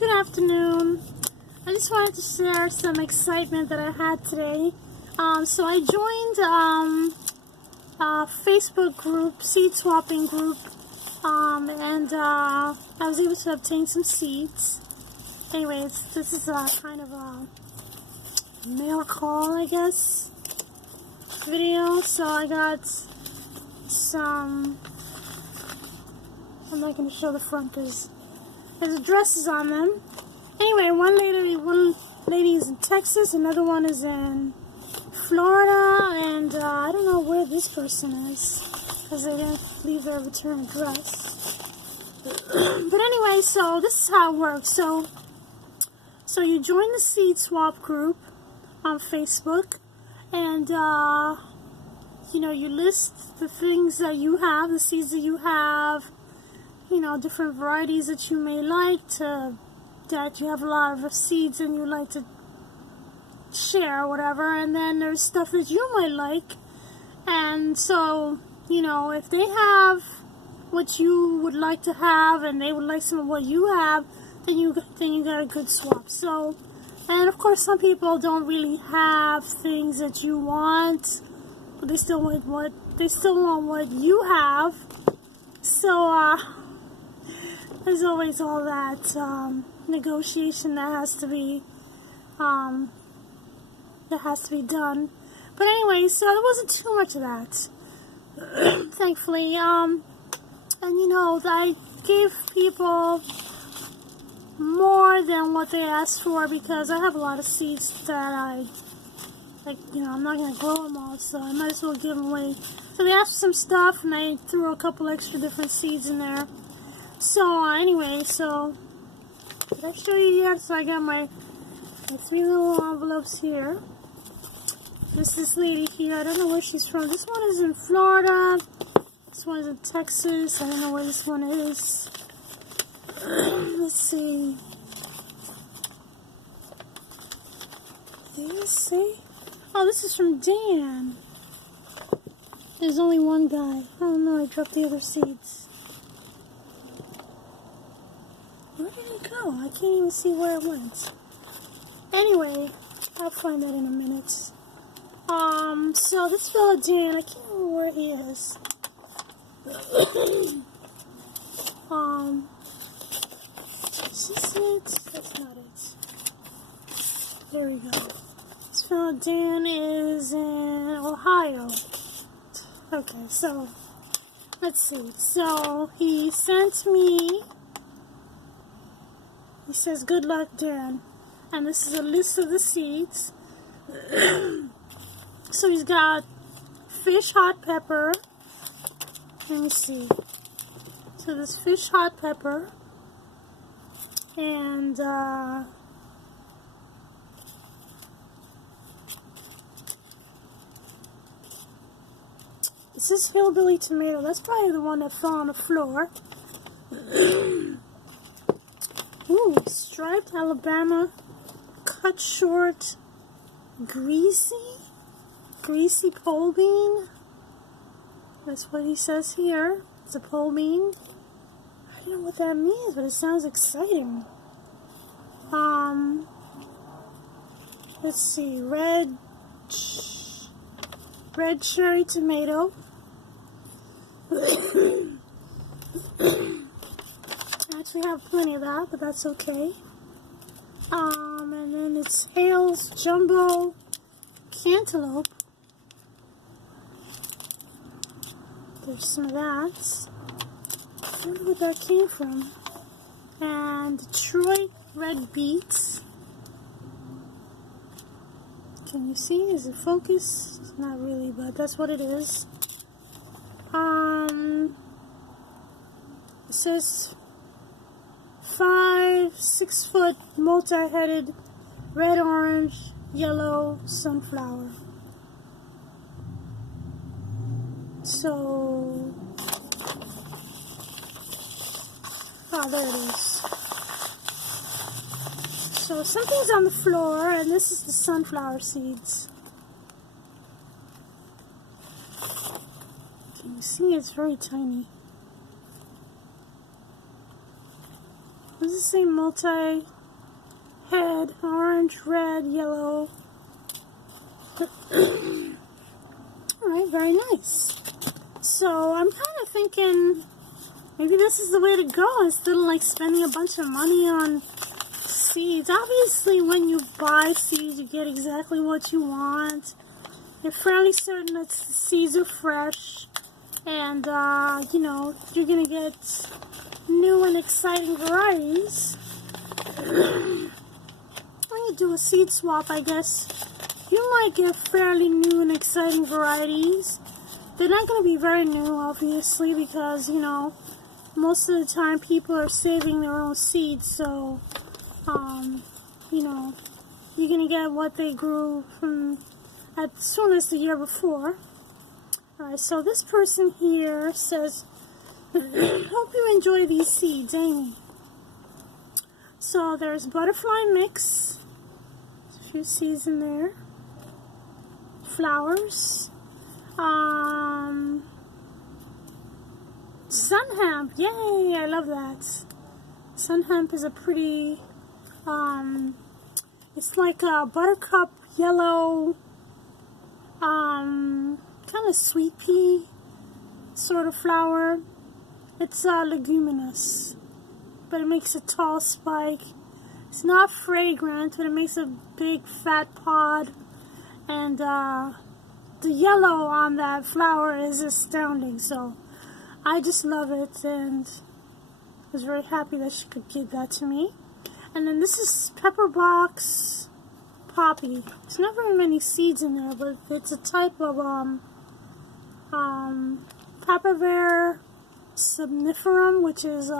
Good afternoon. I just wanted to share some excitement that I had today. So I joined a Facebook group, seed swapping group, and I was able to obtain some seeds. Anyways, this is a kind of a mail call, I guess, video. So I got some. I'm not going to show the front because there's addresses on them. Anyway, one lady is in Texas, another one is in Florida, and I don't know where this person is because they didn't leave their return address. But anyway, so this is how it works. So you join the seed swap group on Facebook, and you list the things that you have, the seeds that you have, different varieties that you may like that you have a lot of seeds and you like to share or whatever, and then there's stuff that you might like, and so, if they have what you would like to have and they would like some of what you have, then you got a good swap. So, and of course some people don't really have things that you want, but they still want what you have. So, there's always all that negotiation that has to be done. But anyway, so there wasn't too much of that, thankfully. And I gave people more than what they asked for because I have a lot of seeds that I'm not going to grow them all, so I might as well give them away. So they asked for some stuff, and I threw a couple extra different seeds in there. So, anyway, did I show you yet? So I got my 3 little envelopes here. There's this lady here. I don't know where she's from. This one is in Florida. This one is in Texas. I don't know where this one is. Let's see. Let's see. Oh, this is from Dan. There's only one guy. Oh no, I dropped the other seeds. Where did it go? I can't even see where it went. Anyway, I'll find that in a minute. So this fellow Dan, I can't remember where he is. Is this it? That's not it. There we go. This fellow Dan is in Ohio. Okay, so let's see. So he sent me. He says, "Good luck, Dan." And this is a list of the seeds. So he's got fish hot pepper. Let me see. So this fish hot pepper. And, this is hillbilly tomato. That's probably the one that fell on the floor. Ooh, striped Alabama, cut short, greasy pole bean. That's what he says here. It's a pole bean. I don't know what that means, but it sounds exciting. Let's see, red cherry tomato. Actually have plenty of that, but that's okay. And then it's Hale's jumbo cantaloupe. There's some of that. I don't know where that came from. And Detroit red beets. Can you see? Is it focused? Not really, but that's what it is. It says 6-foot multi-headed red, orange, yellow sunflower. So, there it is. So something's on the floor, and this is the sunflower seeds. You see, it's very tiny. This does it say multi-head? Orange, red, yellow. Alright, very nice. So I'm kind of thinking maybe this is the way to go instead of like spending a bunch of money on seeds. Obviously when you buy seeds you get exactly what you want. You're fairly certain that the seeds are fresh, and you know, you're gonna get new and exciting varieties. When you do a seed swap, I guess you might get fairly new and exciting varieties. They're not going to be very new, obviously, because, you know, most of the time people are saving their own seeds, so, you know, you're going to get what they grew from as soon as the year before. Alright, so this person here says, hope you enjoy these seeds, Amy. So there's butterfly mix, there's a few seeds in there, flowers, sun hemp, yay, I love that. Sun hemp is a pretty, it's like a buttercup yellow, kind of sweet pea sort of flower. It's leguminous, but it makes a tall spike. It's not fragrant, but it makes a big fat pod, and the yellow on that flower is astounding, so I just love it, and I was very happy that she could give that to me. And then this is pepper box poppy. There's not very many seeds in there, but it's a type of Papaver somniferum, which is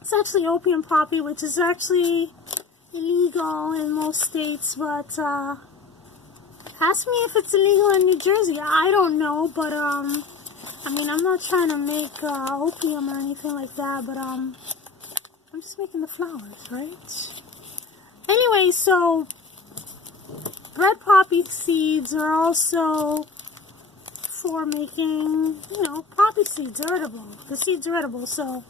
it's actually opium poppy, which is actually illegal in most states, but ask me if it's illegal in New Jersey. I don't know, but I mean, I'm not trying to make opium or anything like that, but I'm just making the flowers, right? Anyway, so red poppy seeds are also for making, you know, poppy seeds are edible. The seeds are edible, so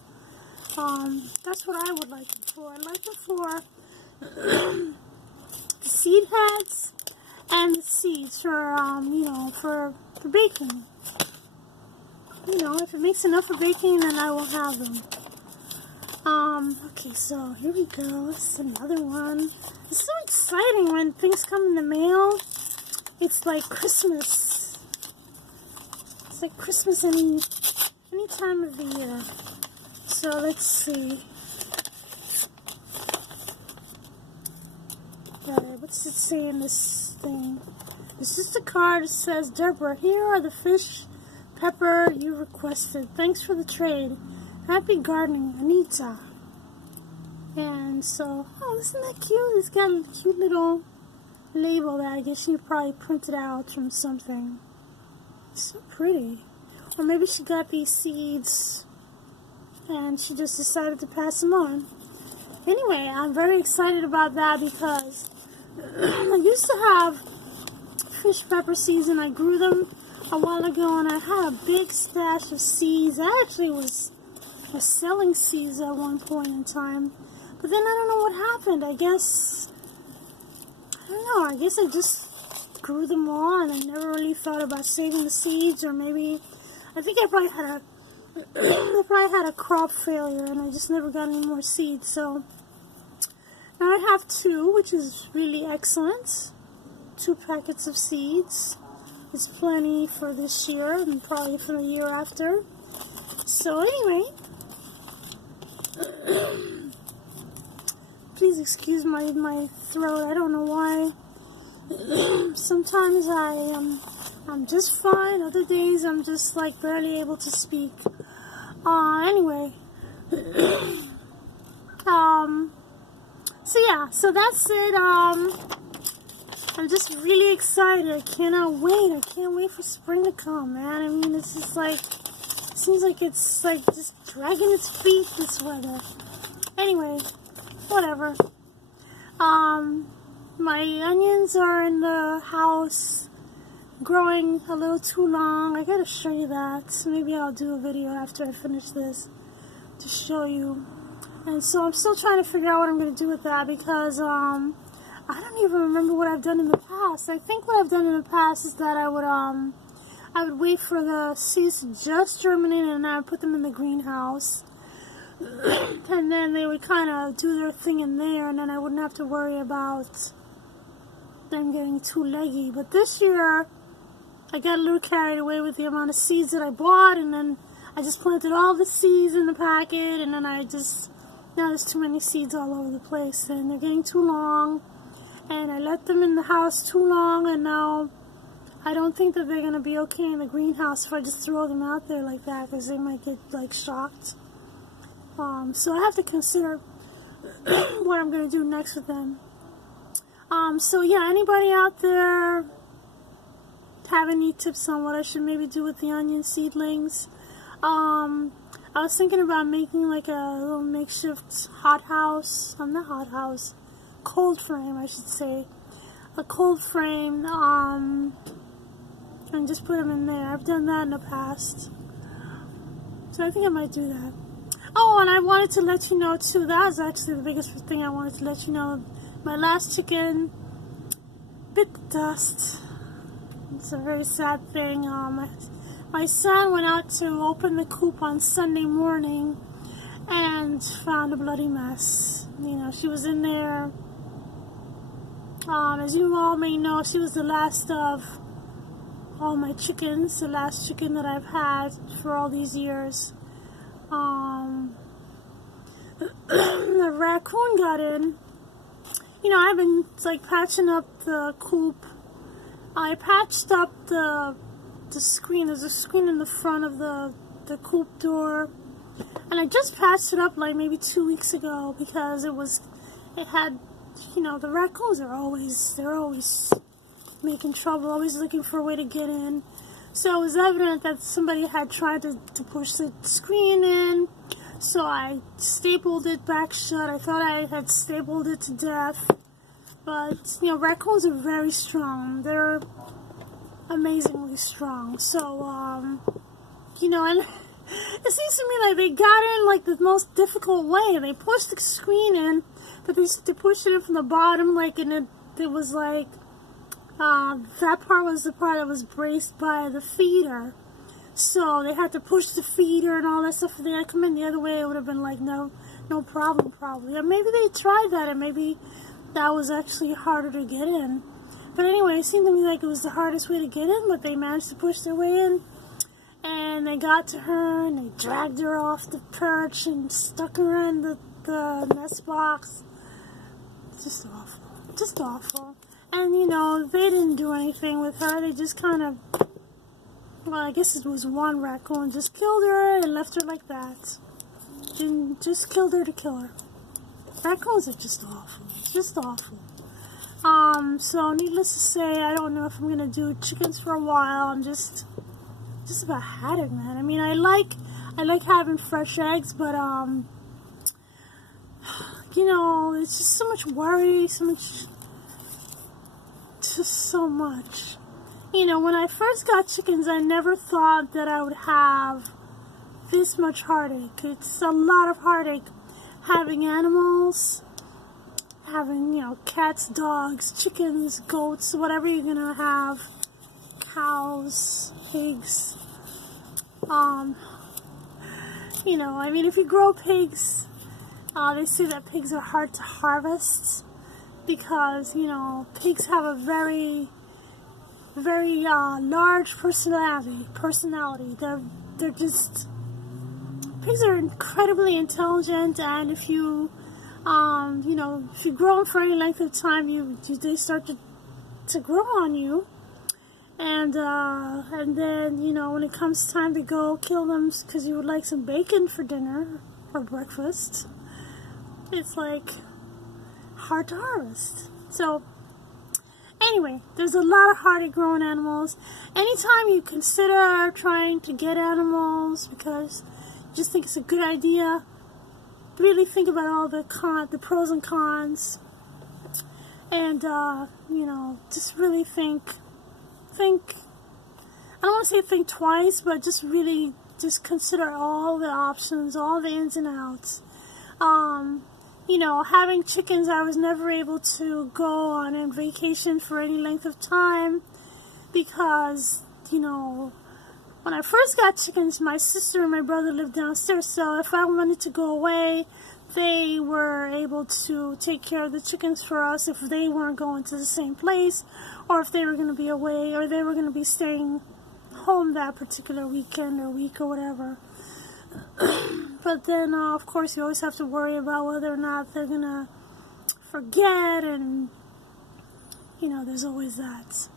that's what I would like them for. I'd like them for the seed heads and the seeds for, you know, for baking. You know, if it makes enough for baking, then I will have them. Okay, so here we go. This is another one. It's so exciting when things come in the mail. It's like Christmas. It's like Christmas any time of the year. So let's see. Alright, what's it say in this thing? This is the card. It says, Deborah, here are the fish pepper you requested. Thanks for the trade. Happy gardening, Anita. And so, oh, isn't that cute? It's got a cute little label that I guess she probably printed out from something. It's so pretty. Or maybe she got these seeds and she just decided to pass them on. Anyway, I'm very excited about that because I used to have fish pepper seeds and I grew them a while ago, and I had a big stash of seeds. I actually was selling seeds at one point in time, but then I don't know what happened. I guess I just grew them all and I never really thought about saving the seeds, or maybe I think I probably had a crop failure and I just never got any more seeds. So now I have 2, which is really excellent. 2 packets of seeds. It's plenty for this year and probably for the year after. So anyway, please excuse my throat. I don't know why. Sometimes I'm just fine. Other days I'm just like barely able to speak. Anyway, so yeah, so that's it. I'm just really excited. I cannot wait. I can't wait for spring to come, man. I mean, it's just like, seems like it's like just dragging its feet, this weather. Anyway, whatever. My onions are in the house, growing a little too long. I gotta show you that. Maybe I'll do a video after I finish this. to show you. And so I'm still trying to figure out what I'm going to do with that because I don't even remember what I've done in the past. I think what I've done in the past is that I would wait for the seeds to just germinate and I would put them in the greenhouse. And then they would kind of do their thing in there and then I wouldn't have to worry about them getting too leggy. But this year, I got a little carried away with the amount of seeds that I bought and then I just planted all the seeds in the packet and then now there's too many seeds all over the place and they're getting too long and I let them in the house too long and now I don't think that they're going to be okay in the greenhouse if I just throw them out there like that because they might get like shocked. So I have to consider what I'm going to do next with them. So yeah, anybody out there have any tips on what I should maybe do with the onion seedlings? I was thinking about making like a little makeshift cold frame I should say. A cold frame, and just put them in there. I've done that in the past. So I think I might do that. Oh, and I wanted to let you know too, that was actually the biggest thing I wanted to let you know. My last chicken bit the dust. It's a very sad thing. My son went out to open the coop on Sunday morning and found a bloody mess. You know, she was in there. As you all may know, she was the last of all my chickens, the last chicken that I've had for all these years. The raccoon got in. You know, I've been like patching up the coop. I patched up the screen. There's a screen in the front of the coop door, and I just patched it up like maybe 2 weeks ago because it had, you know, the raccoons are always making trouble, always looking for a way to get in. So it was evident that somebody had tried to push the screen in. So I stapled it back shut. I thought I had stapled it to death. But, you know, raccoons are very strong. They're amazingly strong. So, you know, and it seems to me like they got in like the most difficult way. They pushed the screen in, but they pushed it in from the bottom, like, and it was like, that part was the part that was braced by the feeder. So they had to push the feeder and all that stuff. If they had come in the other way, it would have been like no problem probably. Or maybe they tried that and maybe that was actually harder to get in. But anyway, it seemed to me like it was the hardest way to get in, but they managed to push their way in. And they got to her and they dragged her off the perch and stuck her in the nest box. Just awful. Just awful. And, you know, they didn't do anything with her. They just kind of, well, I guess it was one raccoon, just killed her and left her like that. And just killed her to kill her. Raccoons are just awful. Just awful. So needless to say, I don't know if I'm going to do chickens for a while. I'm just about had it, man. I mean, I like having fresh eggs, but, you know, it's just so much worry, so much. You know, when I first got chickens, I never thought that I would have this much heartache. It's a lot of heartache having animals, having, you know, cats, dogs, chickens, goats, whatever you're gonna have, cows, pigs. You know, I mean, if you grow pigs, they say that pigs are hard to harvest because, you know, pigs have a very large personality. They're just, pigs are incredibly intelligent, and if you, you know, if you grow them for any length of time, they start to grow on you, and then, you know, when it comes time to go kill them because you would like some bacon for dinner or breakfast, it's like hard to harvest. So anyway, there's a lot of heartache growing animals. Anytime you consider trying to get animals because you just think it's a good idea, really think about all the pros and cons, and you know, just really think. I don't want to say think twice, but just really just consider all the options, all the ins and outs. You know, having chickens, I was never able to go on a vacation for any length of time because, you know, when I first got chickens, my sister and my brother lived downstairs, so if I wanted to go away, they were able to take care of the chickens for us if they weren't going to the same place, or if they were going to be away, or they were going to be staying home that particular weekend or week or whatever. But then, of course, you always have to worry about whether or not they're going to forget, and, you know, there's always that.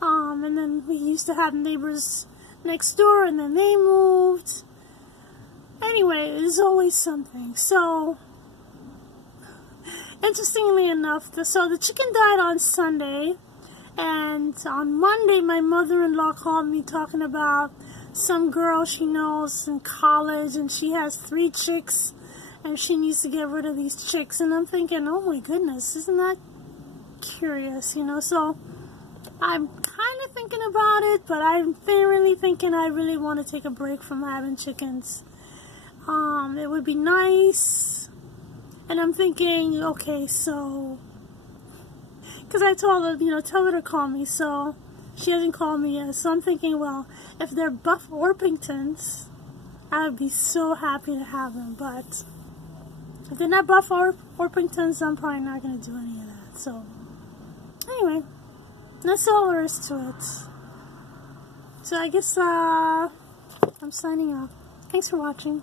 And then we used to have neighbors next door, and then they moved. Anyway, there's always something. So, interestingly enough, the chicken died on Sunday, and on Monday, my mother-in-law called me talking about some girl she knows in college, and she has 3 chicks, and she needs to get rid of these chicks. And I'm thinking, oh my goodness, isn't that curious, you know? So I'm kind of thinking about it, but I'm really thinking I really want to take a break from having chickens. It would be nice, and I'm thinking, okay, so, because I told her, you know, tell her to call me, so she hasn't called me yet, so I'm thinking, well, if they're Buff Orpingtons, I would be so happy to have them, but if they're not Buff Orpingtons, I'm probably not going to do any of that. So, anyway, that's all there is to it. So I guess, I'm signing off. Thanks for watching.